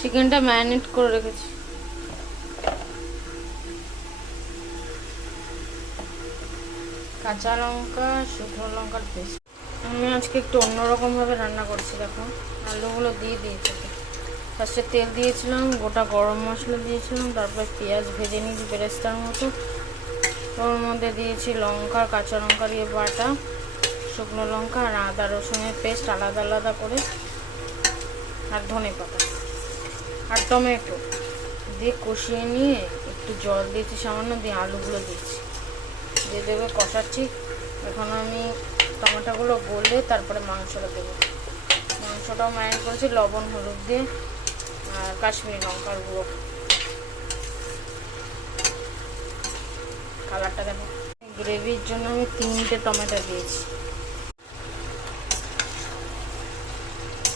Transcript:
চিকেনটা ম্যারিনেট করে রেখেছি। কাঁচা লঙ্কা, শুকনো লঙ্কার পেস্ট। আমি আজকে একটু অন্যরকমভাবে রান্না করছি। দেখো, আলুগুলো দিয়ে দিয়েছি। ফার্স্টে তেল দিয়েছিলাম, গোটা গরম মশলা দিয়েছিলাম, তারপরে পেঁয়াজ ভেজে নিয়েছি বেরেস্তার মতো। ওর মধ্যে দিয়েছি লঙ্কা, কাঁচা লঙ্কা দিয়ে বাটা, শুকনো লঙ্কা আর আদা রসুনের পেস্ট আলাদা আলাদা করে, আর ধনে পাতা আর টমেটো দিয়ে কষিয়ে নিয়ে একটু জল দিয়েছি সামান্য, দিয়ে আলুগুলো দিয়েছি, দিয়ে দেবে কষাচ্ছি। এখন আমি টমেটোগুলো গলে তারপরে মাংসটা দেবো। মাংসটাও ম্যারিনেট করেছি লবণ হলুদ দিয়ে আর কাশ্মীরি লঙ্কার গুঁড়ো। কালারটা দেখো। গ্রেভির জন্য আমি 3টে টমেটো দিয়েছি।